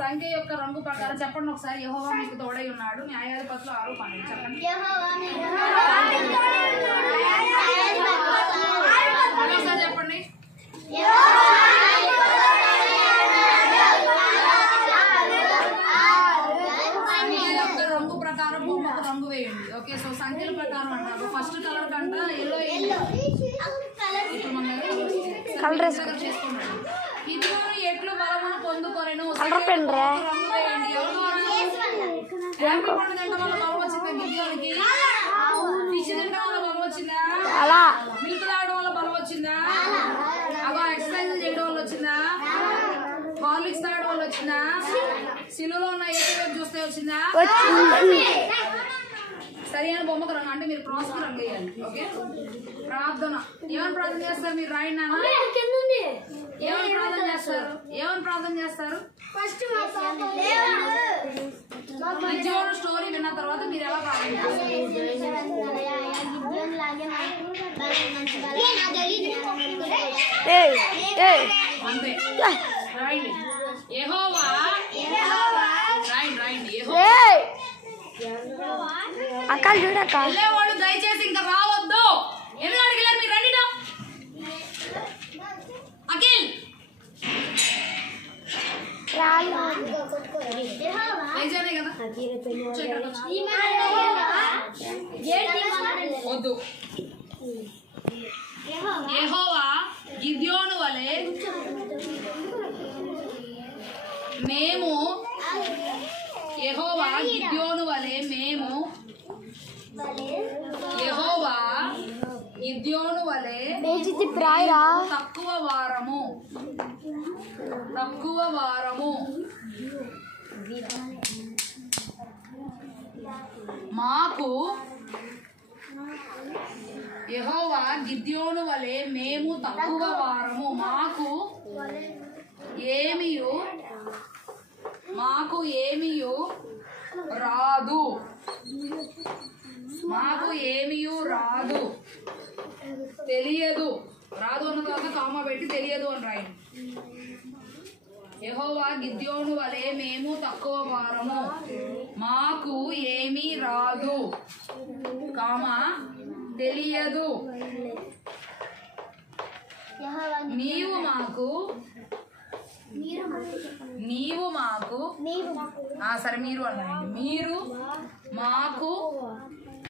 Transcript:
సంఖ్య యొక్క రంగు ప్రకారం చెప్పండి ఒకసారి. యెహోవా మీకు తోడై ఉన్నాడు. న్యాయాధిపతులు 6:12 చెప్పండి. ఒకసారి చెప్పండి. సంఖ్య యొక్క రంగు ప్రకారం బొమ్మకు రంగు వేయండి. ఓకే, సో సంఖ్యల ప్రకారం అంటారు. ఫస్ట్ కలర్ కంట ఎల్లో చేసుకున్నాడు. గిద్యోను ఎట్లు బలమును పొందుకొనెను. రంగు వేయండి. యాపిల్ పండు తినడం వల్ల బలం వచ్చిందా గిద్యోనికి? ఫిష్ తినడం వల్ల బలం వచ్చిందా? మిల్క్ తాగడం వల్ల బలం వచ్చిందా? అలా ఎక్సర్సైజ్ చేయడం వల్ల వచ్చిందా? హార్లిక్స్ తాగడం వల్ల వచ్చిందా? సిలువలో ఉన్న ఏకైపు చూస్తే వచ్చిందా? సరి అయిన బొమ్మకు రంగు అంటే మీరు క్రాస్కి రంగు వేయాలి. ఓకే, ప్రార్థన. ఏమని ప్రార్థన చేస్తారు మీరు? రాయండి నాన్న. ఏమని ప్రార్థన చేస్తారు? ఏమని ప్రార్థన చేస్తారు? గిద్యోను స్టోరీ విన్న తర్వాత మీరు ఎలా ప్రార్థన చేస్తారు? అంతే రాయండి. యెహోవా రాయండి. అక్క చూడక్క వాళ్ళు దయచేసి ఇంకా రావద్దు. ఎందుకు అడిగలేరు మీరు? రండి అఖిల్ వద్దు. యెహోవా గిద్యోను వలె మేము యెహోవా గిద్యోను వలె మేము యెహోవా గిద్యోను వలె తక్కువ వారము మాకు యెహోవా గిద్యోను వలె మేము తక్కువ వారము మాకు ఏమియు రాదు తెలియదు. రాదు అన్న తర్వాత కామా పెట్టి తెలియదు అని రాయండి. యెహోవా గిద్యోను వలె మేము తక్కువ వారము మాకు ఏమీ రాదు కామా తెలియదు. నీవు మాకు సరే మీరు అన్నాయండి. మీరు మాకు